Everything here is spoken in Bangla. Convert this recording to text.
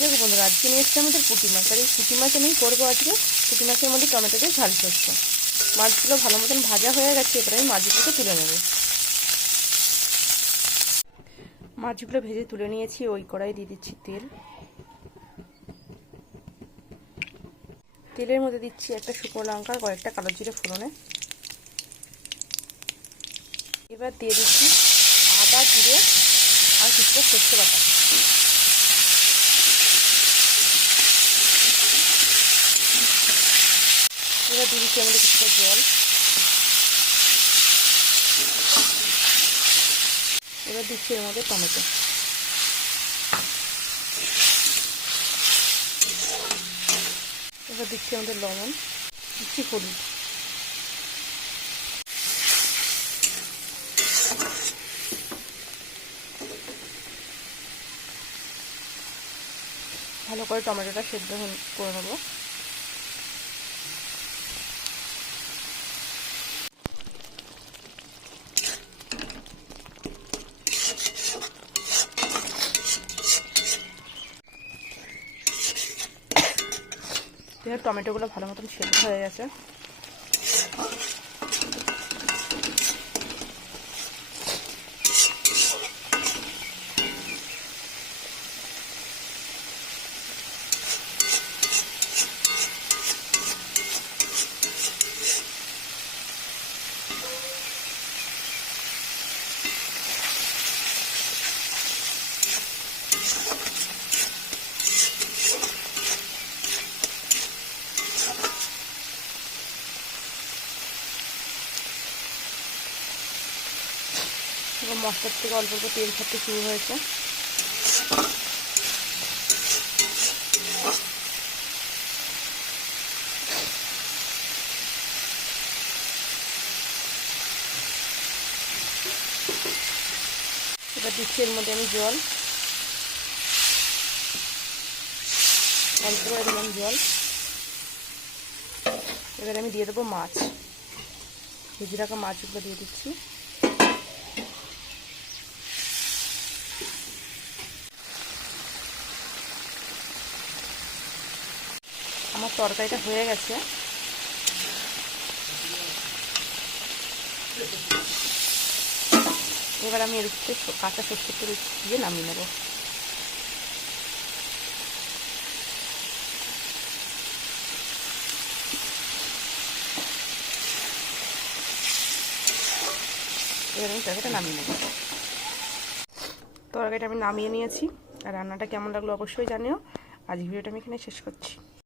দেখো বন্ধুরা, আজকে নিয়ে এসেছি আমাদের পুঁটি মাছ। আর এই পুঁটি মাছ আমি করব আজকে। পুঁটি মাছের মধ্যে টমেটো দিয়ে ঝাল শস্য মাছগুলো ভালো মতন ভাজা হয়ে গেছে, এবারে আমি মাছগুলোকে তুলে নেব। মাছগুলো ভেজে তুলে নিয়েছি, ওই কড়াই দিয়ে দিচ্ছি তেল। তেলের মধ্যে দিচ্ছি একটা শুকনো লঙ্কা, কয়েকটা কালো জিরে ফোড়নে। এবার দিয়ে দিচ্ছি আদা, জিরে আর কিছুটা সর্ষে বাটা। এবার দিয়ে দিচ্ছি আমাদের কিছুটা জল। এবার দিচ্ছি মধ্যে টমেটো। এবার দিচ্ছি আমাদের লবণ, দিচ্ছি হলুদ। ভালো করে টমেটোটা সেদ্ধ করে নেব। টমেটোগুলো ভালো মতন সেদ্ধ হয়ে গেছে এবং মশলার থেকে অল্প অল্প তেল ছাড়তে শুরু হয়েছে। এবার দিচ্ছি এর মধ্যে আমি জল। অল্প করে দিলাম জল। এবার আমি দিয়ে দেবো মাছ। ভেজে রাখা মাছগুলো দিয়ে দিচ্ছি। তরকারিটা হয়ে গেছে। এবার আমি এর উপরে কাঁচা সর্ষের তেল দিয়ে নামিয়ে নেব। এবার আমি তরকারিটা নামিয়ে নেব। তরকারিটা আমি নামিয়ে নিয়েছি। আর রান্নাটা কেমন লাগল অবশ্যই জানিও। আজ ভিডিওটা আমি এখানে শেষ করছি।